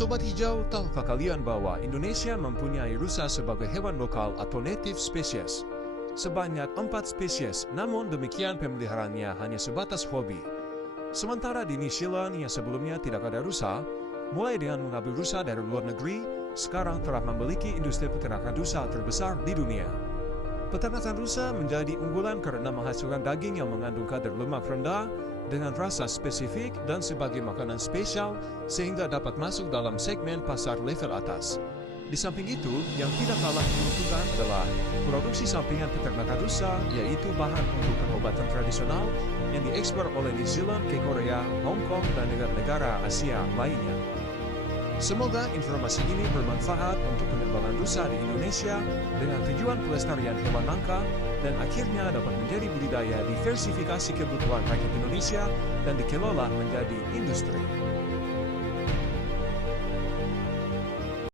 Sobat Hijau, tahukah kalian bahwa Indonesia mempunyai rusa sebagai hewan lokal atau native species? Sebanyak 4 spesies, namun demikian pemeliharaannya hanya sebatas hobi. Sementara di New Zealand yang sebelumnya tidak ada rusa, mulai dengan mengambil rusa dari luar negeri, sekarang telah memiliki industri peternakan rusa terbesar di dunia. Peternakan rusa menjadi unggulan karena menghasilkan daging yang mengandung kadar lemak rendah, dengan rasa spesifik dan sebagai makanan spesial sehingga dapat masuk dalam segmen pasar level atas. Di samping itu, yang tidak kalah menguntungkan adalah produksi sampingan peternakan rusa, yaitu bahan untuk pengobatan tradisional yang diekspor oleh New Zealand ke Korea, Hong Kong, dan negara-negara Asia lainnya. Semoga informasi ini bermanfaat untuk pengembangan rusa di Indonesia dengan tujuan pelestarian hewan langka dan akhirnya dapat menjadi budidaya diversifikasi kebutuhan rakyat Indonesia dan dikelola menjadi industri.